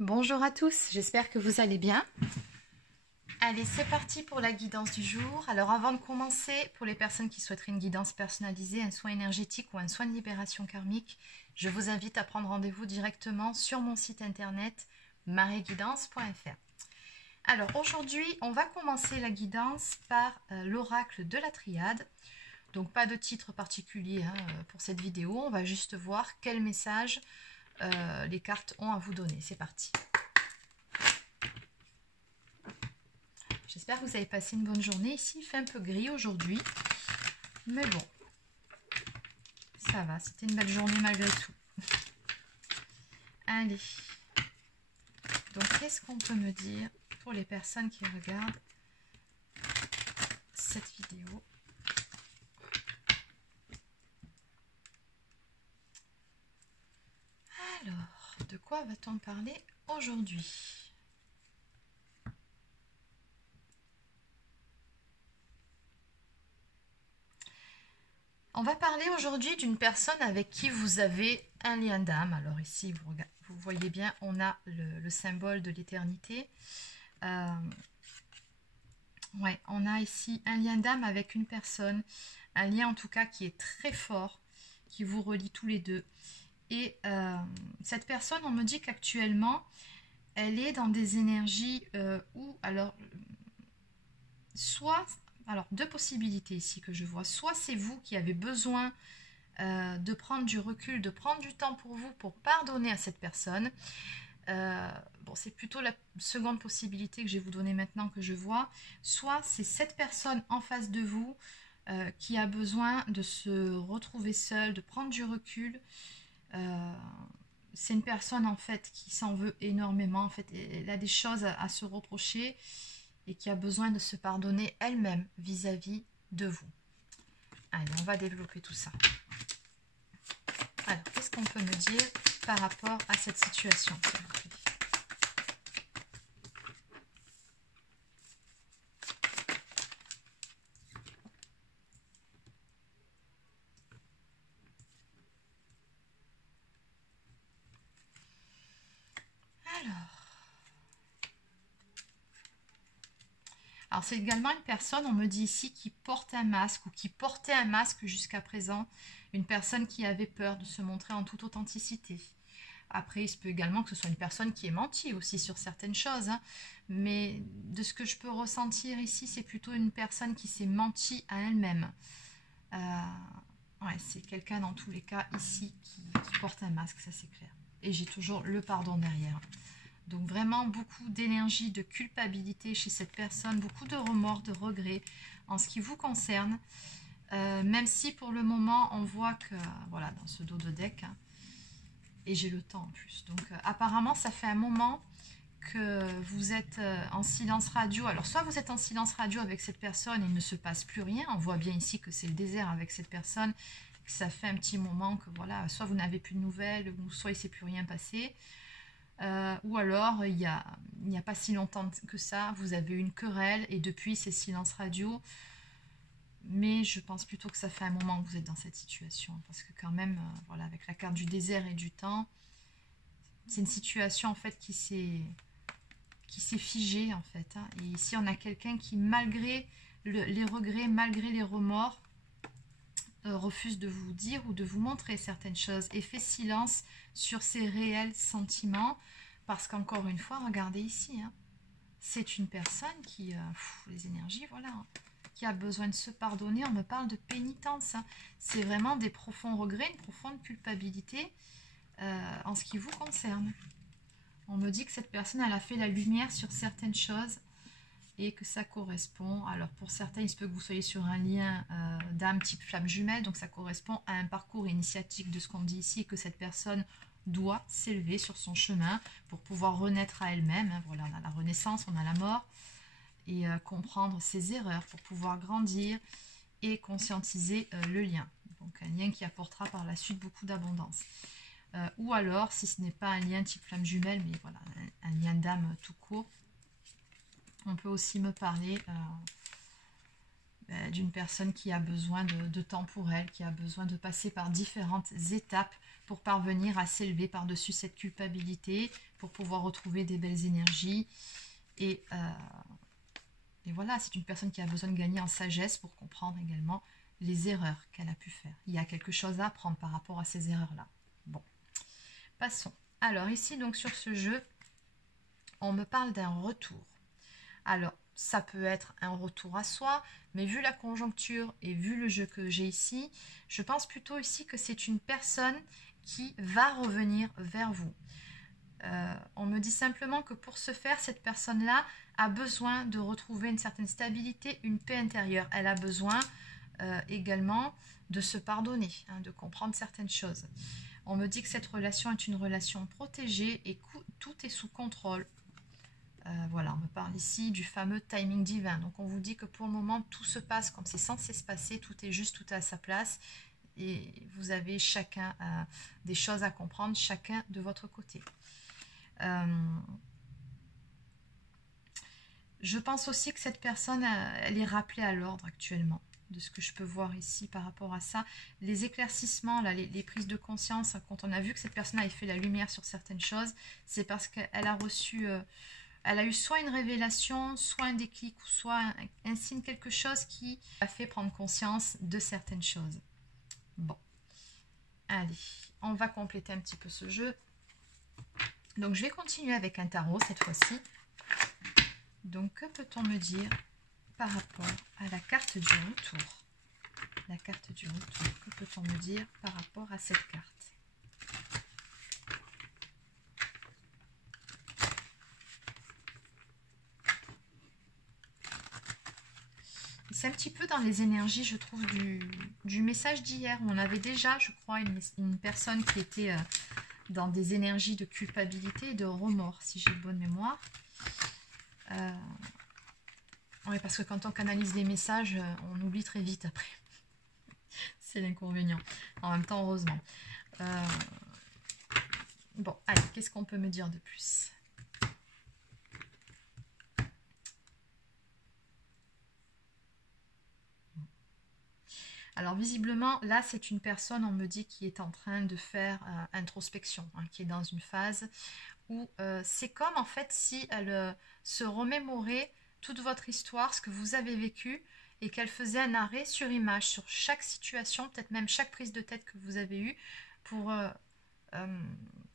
Bonjour à tous, j'espère que vous allez bien. Allez, c'est parti pour la guidance du jour. Alors avant de commencer, pour les personnes qui souhaiteraient une guidance personnalisée, un soin énergétique ou un soin de libération karmique, je vous invite à prendre rendez-vous directement sur mon site internet maréguidance.fr. Alors aujourd'hui, on va commencer la guidance par l'oracle de la triade. Donc pas de titre particulier pour cette vidéo, on va juste voir quel message les cartes ont à vous donner. C'est parti. J'espère que vous avez passé une bonne journée. Ici, il fait un peu gris aujourd'hui. Mais bon, ça va. C'était une belle journée malgré tout. Allez. Donc, qu'est-ce qu'on peut me dire pour les personnes qui regardent cette vidéo? Alors, de quoi va-t-on parler aujourd'hui? On va parler aujourd'hui d'une personne avec qui vous avez un lien d'âme. Alors ici, vous voyez bien, on a le symbole de l'éternité. Ouais, on a ici un lien d'âme avec une personne. Un lien en tout cas qui est très fort, qui vous relie tous les deux. Et cette personne, on me dit qu'actuellement, elle est dans des énergies où, alors, soit... Alors, deux possibilités ici que je vois. Soit c'est vous qui avez besoin de prendre du recul, de prendre du temps pour vous, pour pardonner à cette personne. Bon, c'est plutôt la seconde possibilité que je vais vous donner maintenant que je vois. Soit c'est cette personne en face de vous qui a besoin de se retrouver seule, de prendre du recul. C'est une personne en fait qui s'en veut énormément. En fait, elle a des choses à se reprocher et qui a besoin de se pardonner elle-même vis-à-vis de vous. Allez, on va développer tout ça. Alors, qu'est-ce qu'on peut me dire par rapport à cette situation, s'il vous plaît? Alors, c'est également une personne, on me dit ici, qui porte un masque ou qui portait un masque jusqu'à présent. Une personne qui avait peur de se montrer en toute authenticité. Après, il se peut également que ce soit une personne qui ait menti aussi sur certaines choses. Mais de ce que je peux ressentir ici, c'est plutôt une personne qui s'est menti à elle-même. Ouais, c'est quelqu'un dans tous les cas ici qui porte un masque, ça c'est clair. Et j'ai toujours le pardon derrière. Donc vraiment beaucoup d'énergie, de culpabilité chez cette personne, beaucoup de remords, de regrets en ce qui vous concerne. Même si pour le moment on voit que, voilà, dans ce dos de deck, et j'ai le temps en plus. Donc apparemment ça fait un moment que vous êtes en silence radio. Alors soit vous êtes en silence radio avec cette personne et il ne se passe plus rien. On voit bien ici que c'est le désert avec cette personne. Que ça fait un petit moment que voilà, soit vous n'avez plus de nouvelles, ou soit il ne s'est plus rien passé. Ou alors il n'y a pas si longtemps que ça, vous avez eu une querelle et depuis c'est silence radio. Mais je pense plutôt que ça fait un moment que vous êtes dans cette situation. Parce que quand même, voilà, avec la carte du désert et du temps, c'est une situation en fait qui s'est figée en fait. Et ici on a quelqu'un qui malgré les regrets, malgré les remords, refuse de vous dire ou de vous montrer certaines choses et fait silence sur ses réels sentiments parce qu'encore une fois, regardez ici, c'est une personne qui, les énergies, voilà, qui a besoin de se pardonner. On me parle de pénitence, c'est vraiment des profonds regrets, une profonde culpabilité en ce qui vous concerne. On me dit que cette personne, elle a fait la lumière sur certaines choses et que ça correspond, alors pour certains il se peut que vous soyez sur un lien d'âme type flamme jumelle, donc ça correspond à un parcours initiatique de ce qu'on dit ici, que cette personne doit s'élever sur son chemin pour pouvoir renaître à elle-même. Voilà, on a la renaissance, on a la mort, et comprendre ses erreurs pour pouvoir grandir et conscientiser le lien. Donc un lien qui apportera par la suite beaucoup d'abondance. Ou alors, si ce n'est pas un lien type flamme jumelle, mais voilà, un lien d'âme tout court, on peut aussi me parler d'une personne qui a besoin de temps pour elle, qui a besoin de passer par différentes étapes pour parvenir à s'élever par-dessus cette culpabilité, pour pouvoir retrouver des belles énergies. Et voilà, c'est une personne qui a besoin de gagner en sagesse pour comprendre également les erreurs qu'elle a pu faire. Il y a quelque chose à apprendre par rapport à ces erreurs-là. Bon, passons. Alors ici, donc sur ce jeu, on me parle d'un retour. Alors, ça peut être un retour à soi, mais vu la conjoncture et vu le jeu que j'ai ici, je pense plutôt ici que c'est une personne qui va revenir vers vous. On me dit simplement que pour ce faire, cette personne-là a besoin de retrouver une certaine stabilité, une paix intérieure. Elle a besoin également de se pardonner, hein, de comprendre certaines choses. On me dit que cette relation est une relation protégée et tout est sous contrôle. Voilà, on me parle ici du fameux timing divin. Donc on vous dit que pour le moment, tout se passe comme c'est censé se passer, tout est juste, tout est à sa place. Et vous avez chacun des choses à comprendre, chacun de votre côté. Je pense aussi que cette personne, elle est rappelée à l'ordre actuellement, de ce que je peux voir ici par rapport à ça. Les éclaircissements, là, les prises de conscience, quand on a vu que cette personne avait fait la lumière sur certaines choses, c'est parce qu'elle a reçu... elle a eu soit une révélation, soit un déclic, ou soit un signe, quelque chose qui a fait prendre conscience de certaines choses. Bon, allez, on va compléter un petit peu ce jeu. Donc, je vais continuer avec un tarot cette fois-ci. Donc, que peut-on me dire par rapport à la carte du retour? La carte du retour, que peut-on me dire par rapport à cette carte? C'est un petit peu dans les énergies, je trouve, du message d'hier. On avait déjà, je crois, une personne qui était dans des énergies de culpabilité et de remords, si j'ai bonne mémoire. Oui, parce que quand on canalise les messages, on oublie très vite après. C'est l'inconvénient. En même temps, heureusement. Bon, allez, qu'est-ce qu'on peut me dire de plus ? Alors visiblement, là, c'est une personne, on me dit, qui est en train de faire introspection, hein, qui est dans une phase où c'est comme, en fait, si elle se remémorait toute votre histoire, ce que vous avez vécu, et qu'elle faisait un arrêt sur image, sur chaque situation, peut-être même chaque prise de tête que vous avez eue,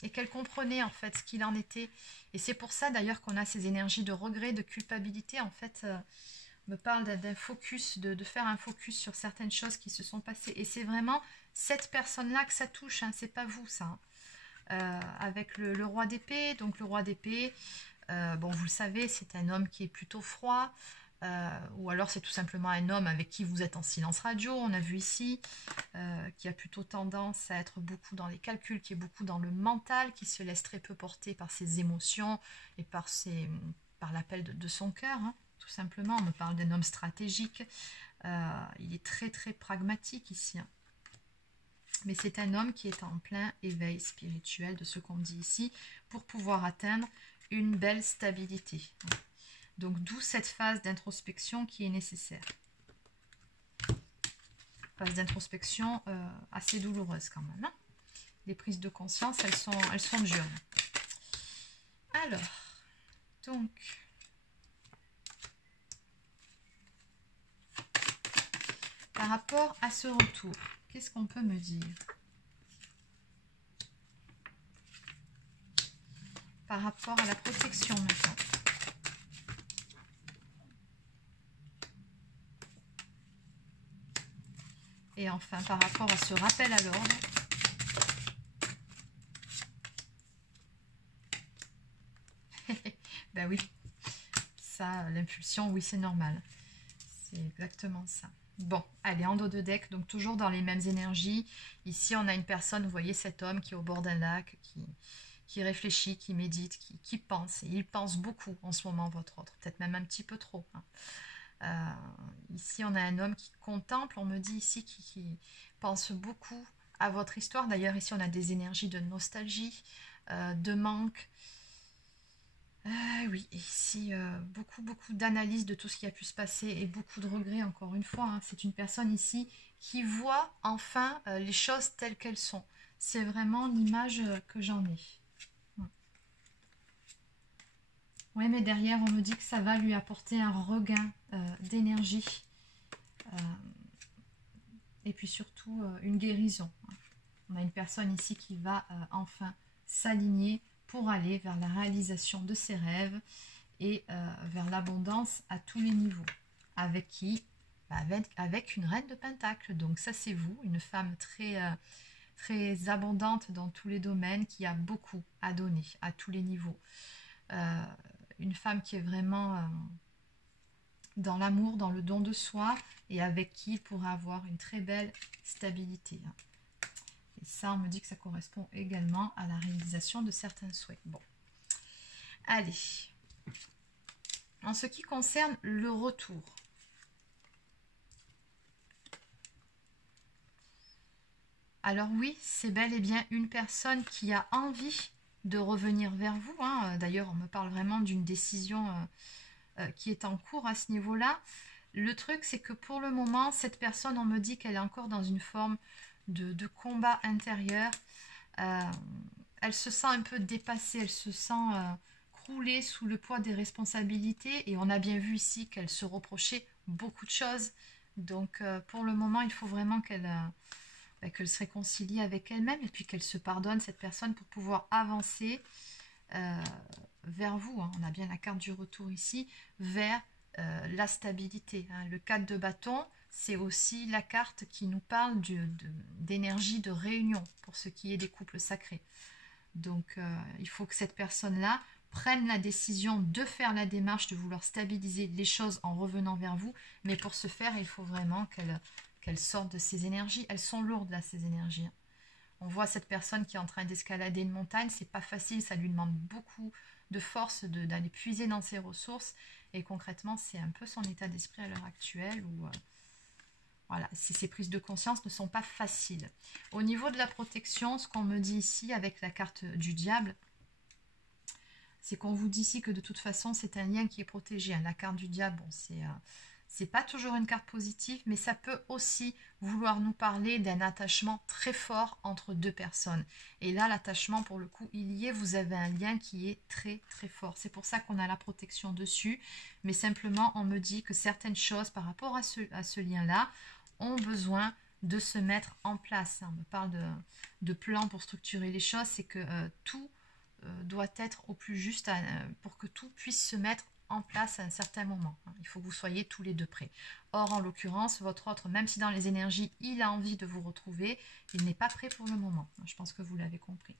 et qu'elle comprenait, en fait, ce qu'il en était. Et c'est pour ça, d'ailleurs, qu'on a ces énergies de regret, de culpabilité, en fait... me parle d'un focus, de faire un focus sur certaines choses qui se sont passées. Et c'est vraiment cette personne-là que ça touche, hein, c'est pas vous, ça. Avec le roi d'épée, donc le roi d'épée, bon, vous le savez, c'est un homme qui est plutôt froid, ou alors c'est tout simplement un homme avec qui vous êtes en silence radio, on a vu ici, qui a plutôt tendance à être beaucoup dans les calculs, qui est beaucoup dans le mental, qui se laisse très peu porter par ses émotions et par l'appel de son cœur, hein. Tout simplement, on me parle d'un homme stratégique. Il est très très pragmatique ici. Hein. Mais c'est un homme qui est en plein éveil spirituel de ce qu'on dit ici pour pouvoir atteindre une belle stabilité. Donc d'où cette phase d'introspection qui est nécessaire. Phase d'introspection assez douloureuse quand même. Hein. Les prises de conscience, elles sont dures. Alors, donc... Par rapport à ce retour, qu'est-ce qu'on peut me dire? Par rapport à la protection maintenant. Et enfin, par rapport à ce rappel à l'ordre. Ben oui, ça, l'impulsion, oui, c'est normal. C'est exactement ça. Bon, allez, en dos de deck, donc toujours dans les mêmes énergies. Ici, on a une personne, vous voyez cet homme qui est au bord d'un lac, qui réfléchit, qui médite, qui pense. Et il pense beaucoup en ce moment, votre autre, peut-être même un petit peu trop. Hein. Ici, on a un homme qui contemple, on me dit ici, qui pense beaucoup à votre histoire. D'ailleurs, ici, on a des énergies de nostalgie, de manque. Oui, et ici, beaucoup d'analyse de tout ce qui a pu se passer et beaucoup de regrets, encore une fois, hein. C'est une personne ici qui voit enfin les choses telles qu'elles sont. C'est vraiment l'image que j'en ai. Oui, mais derrière, on me dit que ça va lui apporter un regain d'énergie euh, et puis surtout une guérison. On a une personne ici qui va enfin s'aligner pour aller vers la réalisation de ses rêves et vers l'abondance à tous les niveaux. Avec qui? Avec une reine de Pentacle. Donc ça c'est vous, une femme très abondante dans tous les domaines, qui a beaucoup à donner à tous les niveaux. Euh, une femme qui est vraiment dans l'amour, dans le don de soi, et avec qui il pourra avoir une très belle stabilité. Et ça, on me dit que ça correspond également à la réalisation de certains souhaits. Bon, allez. En ce qui concerne le retour, alors oui, c'est bel et bien une personne qui a envie de revenir vers vous, hein. D'ailleurs, on me parle vraiment d'une décision qui est en cours à ce niveau-là. Le truc, c'est que pour le moment, cette personne, on me dit qu'elle est encore dans une forme de combat intérieur. Elle se sent un peu dépassée, elle se sent croulée sous le poids des responsabilités. Et on a bien vu ici qu'elle se reprochait beaucoup de choses. Donc pour le moment, il faut vraiment qu'elle se réconcilie avec elle-même et puis qu'elle se pardonne, cette personne, pour pouvoir avancer vers vous, hein. On a bien la carte du retour ici, vers la stabilité, hein. Le 4 de bâton, c'est aussi la carte qui nous parle d'énergie de réunion pour ce qui est des couples sacrés. Donc il faut que cette personne-là prenne la décision de faire la démarche, de vouloir stabiliser les choses en revenant vers vous. Mais pour ce faire, il faut vraiment qu'elle sorte de ces énergies. Elles sont lourdes là, ces énergies. On voit cette personne qui est en train d'escalader une montagne, c'est pas facile, ça lui demande beaucoup de force d'aller puiser dans ses ressources. Et concrètement, c'est un peu son état d'esprit à l'heure actuelle où voilà, ces prises de conscience ne sont pas faciles. Au niveau de la protection, ce qu'on me dit ici avec la carte du diable, c'est qu'on vous dit ici que de toute façon, c'est un lien qui est protégé, hein. La carte du diable, bon, c'est pas toujours une carte positive, mais ça peut aussi vouloir nous parler d'un attachement très fort entre deux personnes. Et là, l'attachement, pour le coup, il y est, vous avez un lien qui est très fort. C'est pour ça qu'on a la protection dessus, mais simplement, on me dit que certaines choses par rapport à ce lien-là ont besoin de se mettre en place. On me parle de plans pour structurer les choses, c'est que tout doit être au plus juste pour que tout puisse se mettre en place à un certain moment. Il faut que vous soyez tous les deux prêts. Or, en l'occurrence, votre autre, même si dans les énergies, il a envie de vous retrouver, il n'est pas prêt pour le moment. Je pense que vous l'avez compris.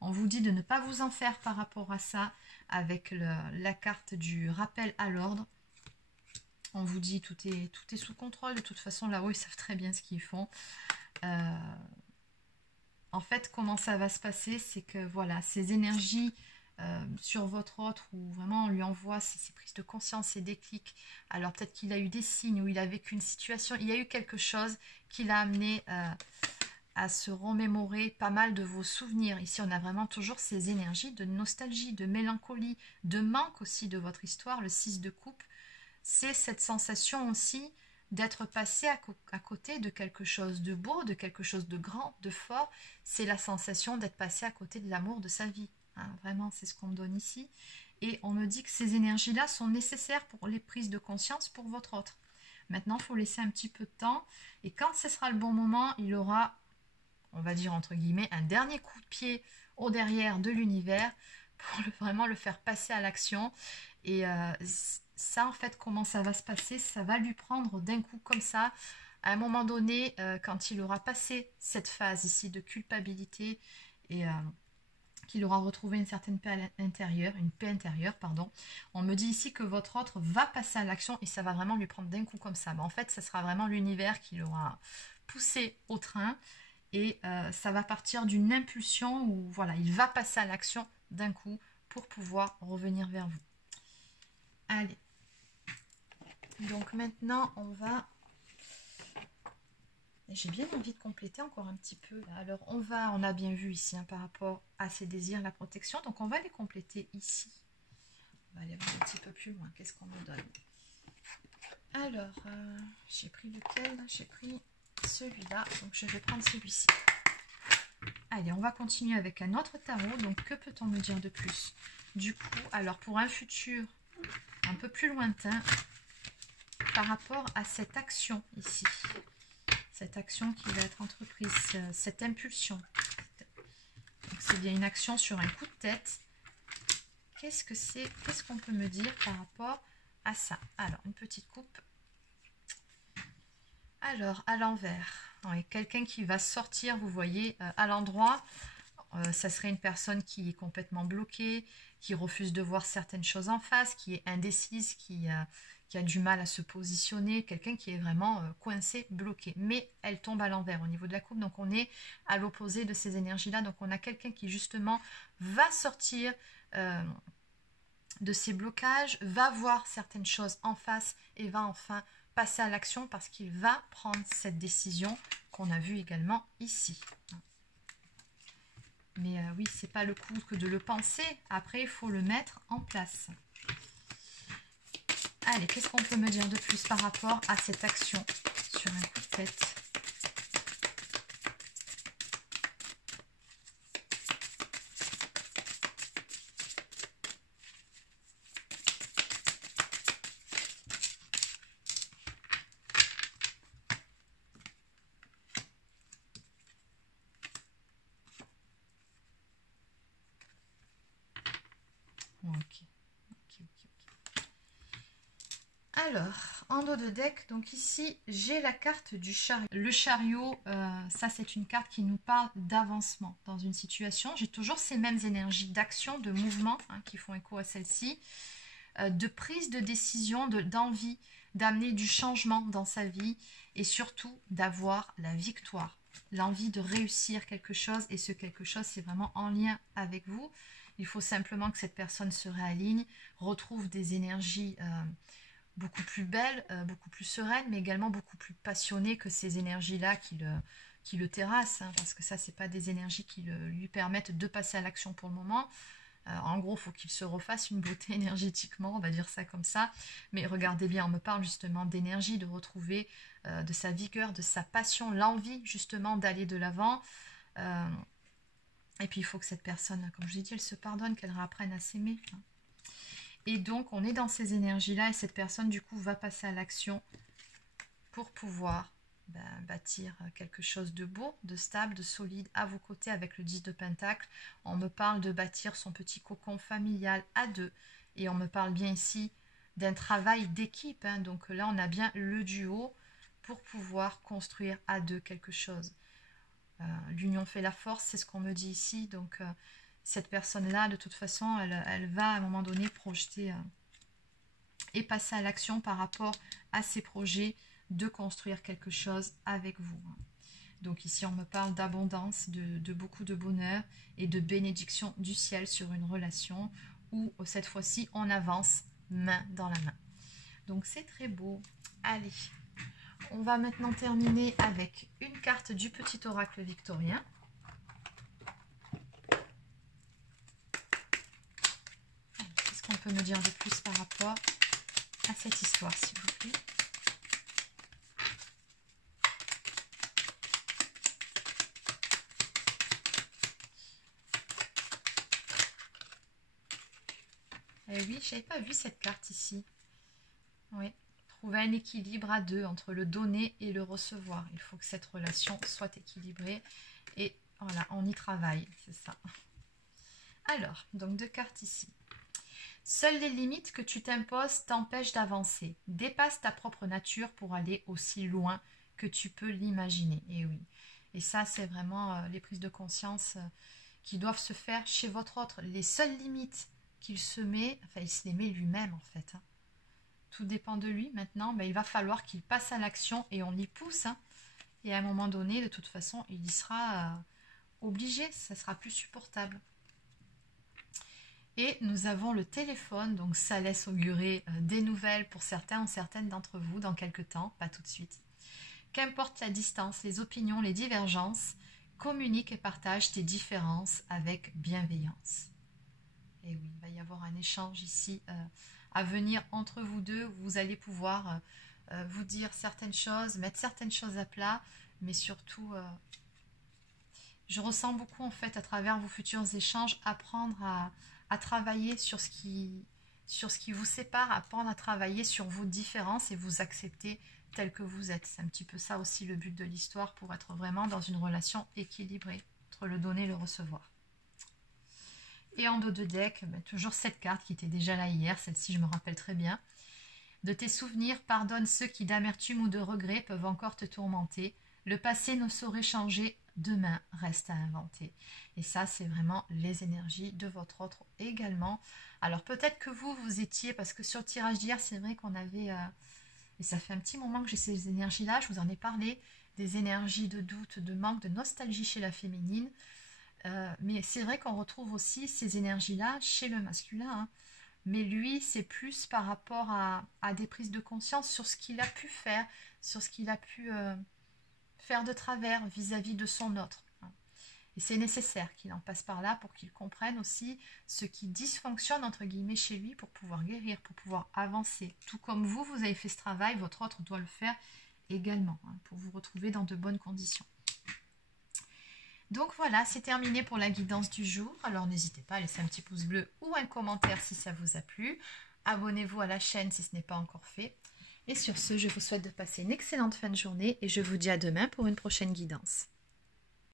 On vous dit de ne pas vous en faire par rapport à ça avec la carte du rappel à l'ordre. On vous dit tout est sous contrôle. De toute façon, là-haut, ils savent très bien ce qu'ils font. En fait, comment ça va se passer, c'est que voilà, ces énergies sur votre autre, où vraiment on lui envoie ces prises de conscience, ces déclics. Alors peut-être qu'il a eu des signes, ou il a vécu une situation, il y a eu quelque chose qui l'a amené à se remémorer pas mal de vos souvenirs. Ici, on a vraiment toujours ces énergies de nostalgie, de mélancolie, de manque aussi de votre histoire. Le 6 de coupe, c'est cette sensation aussi d'être passé à côté de quelque chose de beau, de quelque chose de grand, de fort. C'est la sensation d'être passé à côté de l'amour de sa vie. Hein, vraiment, c'est ce qu'on me donne ici. Et on me dit que ces énergies-là sont nécessaires pour les prises de conscience pour votre autre. Maintenant, il faut laisser un petit peu de temps. Et quand ce sera le bon moment, il aura, on va dire entre guillemets, un dernier coup de pied au derrière de l'univers pour vraiment le faire passer à l'action. Et ça, en fait, comment ça va se passer? Ça va lui prendre d'un coup comme ça, à un moment donné, quand il aura passé cette phase ici de culpabilité et qu'il aura retrouvé une certaine paix intérieure, pardon. On me dit ici que votre autre va passer à l'action et ça va vraiment lui prendre d'un coup comme ça. Mais en fait, ça sera vraiment l'univers qui l'aura poussé au train et ça va partir d'une impulsion où voilà, il va passer à l'action d'un coup pour pouvoir revenir vers vous. Allez. Donc maintenant, on va... J'ai bien envie de compléter encore un petit peu. Là. Alors, on a bien vu ici, hein, par rapport à ses désirs, la protection. Donc, on va les compléter ici. On va aller voir un petit peu plus loin. Qu'est-ce qu'on me donne? Alors, j'ai pris lequel? J'ai pris celui-là. Donc, je vais prendre celui-ci. Allez, on va continuer avec un autre tarot. Donc, que peut-on me dire de plus? Du coup, alors, pour un futur un peu plus lointain, par rapport à cette action ici, cette action qui va être entreprise, cette impulsion. C'est bien une action sur un coup de tête. Qu'est-ce que c'est? Qu'est-ce qu'on peut me dire par rapport à ça? Alors, une petite coupe. Alors, à l'envers, quelqu'un qui va sortir, vous voyez, à l'endroit, ça serait une personne qui est complètement bloquée, qui refuse de voir certaines choses en face, qui est indécise, qui a du mal à se positionner, quelqu'un qui est vraiment coincé, bloqué. Mais elle tombe à l'envers au niveau de la coupe, donc on est à l'opposé de ces énergies-là. Donc on a quelqu'un qui justement va sortir de ces blocages, va voir certaines choses en face et va enfin passer à l'action parce qu'il va prendre cette décision qu'on a vue également ici. Mais oui, c'est pas le coup que de le penser. Après, il faut le mettre en place. Allez, qu'est-ce qu'on peut me dire de plus par rapport à cette action sur un coup de tête? Alors, en dos de deck, donc ici, j'ai la carte du chariot. Le chariot, ça c'est une carte qui nous parle d'avancement dans une situation. J'ai toujours ces mêmes énergies d'action, de mouvement qui font écho à celle-ci, de prise de décision, d'envie d'amener du changement dans sa vie et surtout d'avoir la victoire, l'envie de réussir quelque chose et ce quelque chose c'est vraiment en lien avec vous. Il faut simplement que cette personne se réaligne, retrouve des énergies beaucoup plus belle, beaucoup plus sereine, mais également beaucoup plus passionnée que ces énergies-là qui le terrassent, parce que ça, c'est pas des énergies qui lui permettent de passer à l'action pour le moment. En gros, il faut qu'il se refasse une beauté énergétiquement, on va dire ça comme ça. Mais regardez bien, on me parle justement d'énergie, de retrouver de sa vigueur, de sa passion, l'envie justement d'aller de l'avant. Et puis, il faut que cette personne, comme je vous ai dit, elle se pardonne, qu'elle réapprenne à s'aimer. Et donc, on est dans ces énergies-là et cette personne, du coup, va passer à l'action pour pouvoir bâtir quelque chose de beau, de stable, de solide à vos côtés avec le 10 de Pentacle. On me parle de bâtir son petit cocon familial à deux. Et on me parle bien ici d'un travail d'équipe. Donc là, on a bien le duo pour pouvoir construire à deux quelque chose. L'union fait la force, c'est ce qu'on me dit ici. Donc... cette personne-là, de toute façon, elle va à un moment donné projeter et passer à l'action par rapport à ses projets de construire quelque chose avec vous. Donc ici, on me parle d'abondance, de beaucoup de bonheur et de bénédiction du ciel sur une relation où, cette fois-ci, on avance main dans la main. Donc c'est très beau. Allez, on va maintenant terminer avec une carte du petit oracle victorien. Qu'on peut me dire de plus par rapport à cette histoire, s'il vous plaît? Eh oui, je n'avais pas vu cette carte ici. Oui, trouver un équilibre à deux entre le donner et le recevoir. Il faut que cette relation soit équilibrée et voilà, on y travaille, c'est ça. Alors, donc deux cartes ici. Seules les limites que tu t'imposes t'empêchent d'avancer. Dépasse ta propre nature pour aller aussi loin que tu peux l'imaginer. Et oui. Et ça, c'est vraiment les prises de conscience qui doivent se faire chez votre autre. Les seules limites qu'il se met, enfin, il se les met lui-même en fait. Tout dépend de lui. Maintenant, il va falloir qu'il passe à l'action et on l'y pousse. Et à un moment donné, de toute façon, il y sera obligé. Ça sera plus supportable. Et nous avons le téléphone, donc ça laisse augurer des nouvelles pour certains ou certaines d'entre vous dans quelques temps, pas tout de suite. Qu'importe la distance, les opinions, les divergences, communique et partage tes différences avec bienveillance. Et oui, il va y avoir avoir un échange ici à venir entre vous deux. Vous allez pouvoir vous dire certaines choses, mettre certaines choses à plat, mais surtout, je ressens beaucoup en fait à travers vos futurs échanges, apprendre à travailler sur ce qui vous sépare, apprendre à travailler sur vos différences et vous accepter tel que vous êtes. C'est un petit peu ça aussi le but de l'histoire pour être vraiment dans une relation équilibrée entre le donner et le recevoir. Et en dos de deck, toujours cette carte qui était déjà là hier, celle-ci je me rappelle très bien. De tes souvenirs, pardonne ceux qui d'amertume ou de regret peuvent encore te tourmenter. Le passé ne saurait changer, demain reste à inventer. Et ça, c'est vraiment les énergies de votre autre également. Alors peut-être que vous étiez, parce que sur le tirage d'hier, c'est vrai qu'on avait, et ça fait un petit moment que j'ai ces énergies-là, je vous en ai parlé, des énergies de doute, de manque, de nostalgie chez la féminine. Mais c'est vrai qu'on retrouve aussi ces énergies-là chez le masculin, hein. Mais lui, c'est plus par rapport à des prises de conscience sur ce qu'il a pu faire, sur ce qu'il a pu faire de travers vis-à-vis de son autre. Et c'est nécessaire qu'il en passe par là pour qu'il comprenne aussi ce qui dysfonctionne entre guillemets chez lui pour pouvoir guérir, pour pouvoir avancer. Tout comme vous avez fait ce travail, votre autre doit le faire également, hein, pour vous retrouver dans de bonnes conditions. Donc voilà, c'est terminé pour la guidance du jour. Alors n'hésitez pas à laisser un petit pouce bleu ou un commentaire si ça vous a plu. Abonnez-vous à la chaîne si ce n'est pas encore fait. Et sur ce, je vous souhaite de passer une excellente fin de journée et je vous dis à demain pour une prochaine guidance.